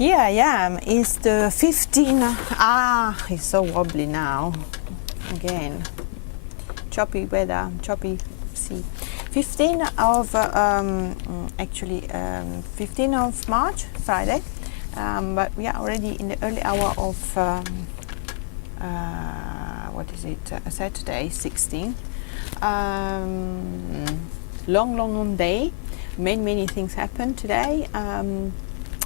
Here I am. It's the 15th. It's so wobbly now. Again, choppy weather, choppy sea. 15th of 15th of March, Friday. But we are already in the early hour of Saturday, 16th. Long day. Many things happened today.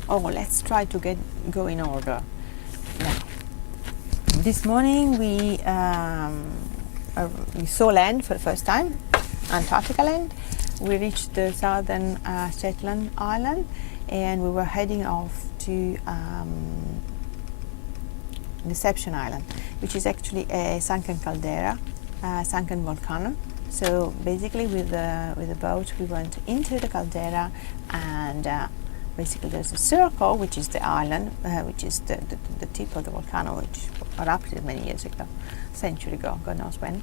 Let's try to go in order. Now, this morning we saw land for the first time, Antarctica land. We reached the southern Shetland Island, and we were heading off to Deception Island, which is actually a sunken caldera, sunken volcano. So basically, with the boat, we went into the caldera, and basically there's a circle, which is the island, which is the tip of the volcano, which erupted many years ago, a century ago, God knows when,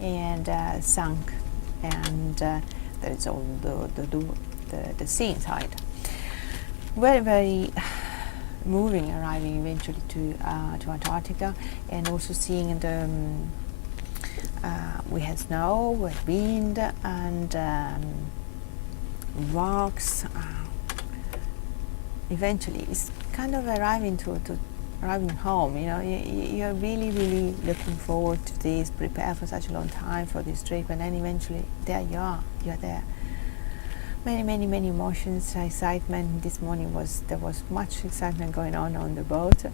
and sunk, and there is all the sea inside. Very moving, arriving eventually to Antarctica, and also seeing the we had snow, we had wind, and rocks. Eventually, it's kind of arriving arriving home. You know, you're really looking forward to this, prepare for such a long time for this trip, and then eventually there you are. You're there. Many emotions, excitement. This morning there was much excitement going on the boat.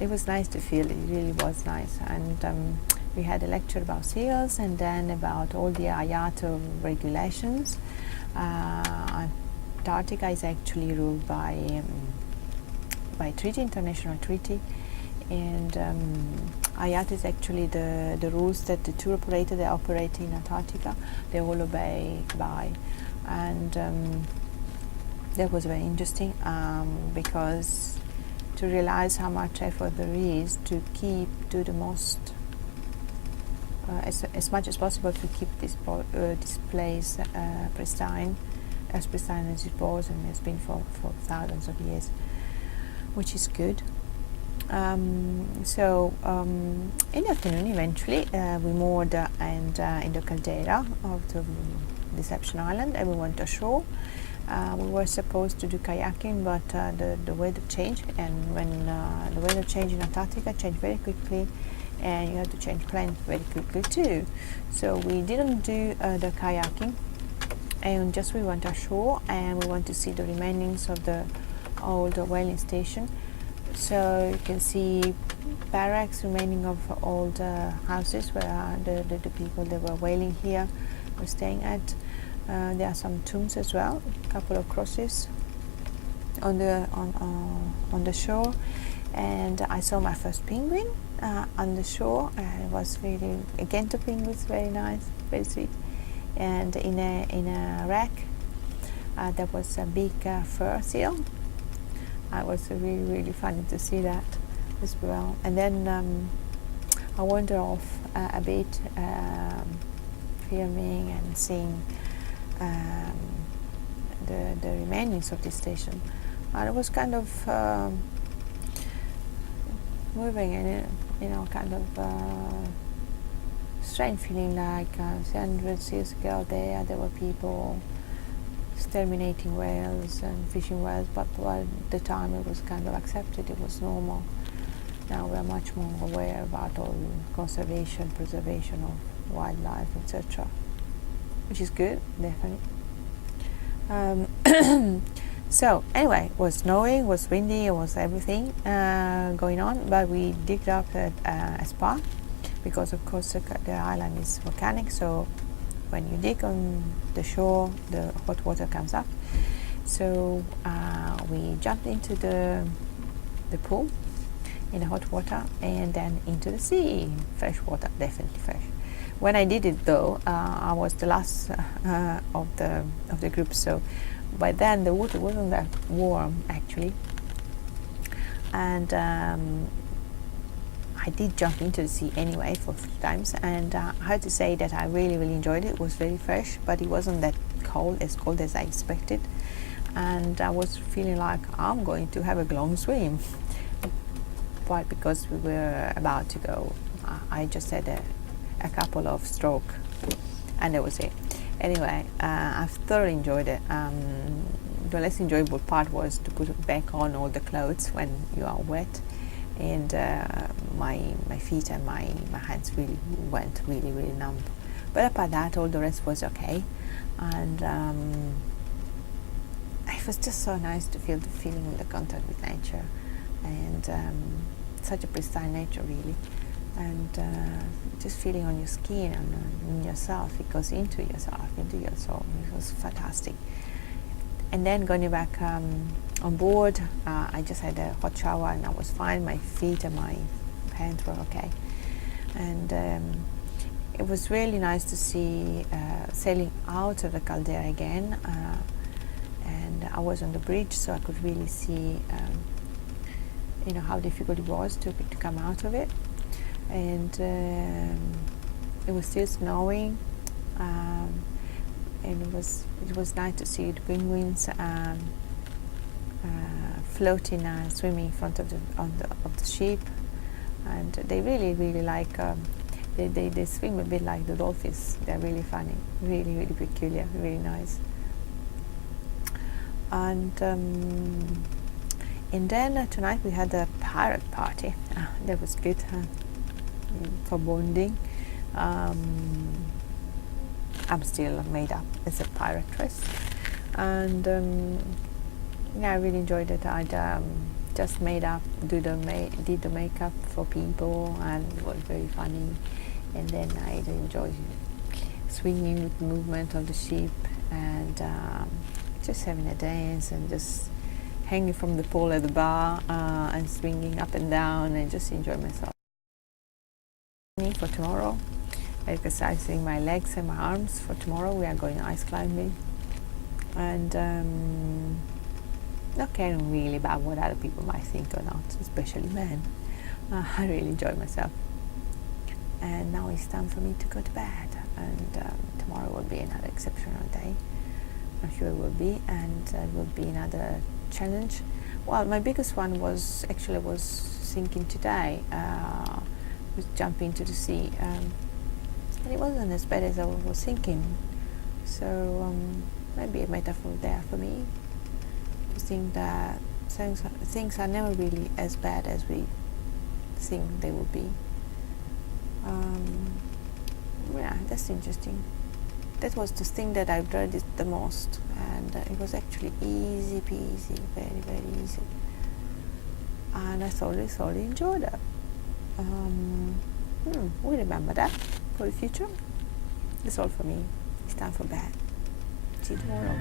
It was nice to feel. It really was nice, and we had a lecture about seals, and then about all the IATA regulations. Antarctica is actually ruled by treaty, international treaty, and IATA is actually the rules that the tour operator they operate in Antarctica, they all obey by. And that was very interesting because to realize how much effort there is to do the most as much as possible to keep this place pristine as it was and has been for thousands of years, which is good. In the afternoon, eventually, we moored in the caldera of the Deception Island, and we went ashore. We were supposed to do kayaking, but the weather changed, and when the weather changed in Antarctica, changed very quickly, and you have to change plans very quickly too. So we didn't do the kayaking, and just we went ashore, and we went to see the remainings of the old whaling station. So you can see barracks remaining of old houses where the people that were whaling here were staying at. There are some tombs as well, a couple of crosses on the shore, and I saw my first penguin on the shore. It was really, again, the penguins, very nice, very sweet. And in a wreck there was a big fur seal. It was really funny to see that as well. And then I wandered off a bit, filming and seeing the remainings of this station. It was kind of moving, and kind of strange feeling, like 100 years ago there were people exterminating whales and fishing whales, but at the time it was kind of accepted, it was normal. Now we're much more aware about all conservation, preservation of wildlife, etc., which is good, definitely. So anyway, it was snowing, it was windy, it was everything going on, but we digged up a spa, because of course the island is volcanic, so when you dig on the shore, the hot water comes up. So we jumped into the pool in the hot water, and then into the sea, fresh water, definitely fresh. When I did it though, I was the last of the group, so by then the water wasn't that warm actually, and I did jump into the sea anyway for a few times, and I have to say that I really enjoyed it. It was very fresh, but it wasn't that cold as I expected. and I was feeling like I'm going to have a long swim. But because we were about to go, I just had a couple of strokes, and that was it. Anyway, I've thoroughly enjoyed it. The less enjoyable part was to put back on all the clothes when you are wet, and my feet and my hands really went really numb. But apart that, all the rest was okay, and it was just so nice to feel the feeling of the contact with nature, and such a pristine nature really, and just feeling on your skin and in yourself. It goes into yourself, into your soul. It was fantastic. And then going back on board, I just had a hot shower and I was fine. My feet and my hands were okay, and it was really nice to see sailing out of the caldera again. And I was on the bridge, so I could really see how difficult it was to come out of it. And it was still snowing, and it was nice to see the penguins floating and swimming in front of the ship, and they really like they swim a bit like the dolphins. They're really funny, really peculiar, really nice. And then tonight we had a pirate party. That was good for bonding. I'm still made up as a piratress, and I really enjoyed it. I'd just made up, did the makeup for people, and it was very funny. And then I enjoyed swinging with the movement of the ship, and just having a dance and just hanging from the pole at the bar and swinging up and down and just enjoy myself. For tomorrow, exercising my legs and my arms. For tomorrow we are going ice climbing, and not caring really about what other people might think or not, especially men. I really enjoy myself. And now it's time for me to go to bed, and tomorrow will be another exceptional day. I'm sure it will be, and it will be another challenge. Well, my biggest one was thinking today, was jumping into the sea, and it wasn't as bad as I was thinking. So maybe a metaphor there for me to think that things are never really as bad as we think they will be. Yeah, that's interesting. That was the thing that I dreaded the most, and it was actually easy peasy, very easy, and I thoroughly enjoyed it. We remember that for the future. That's all for me. It's time for bed. See you tomorrow.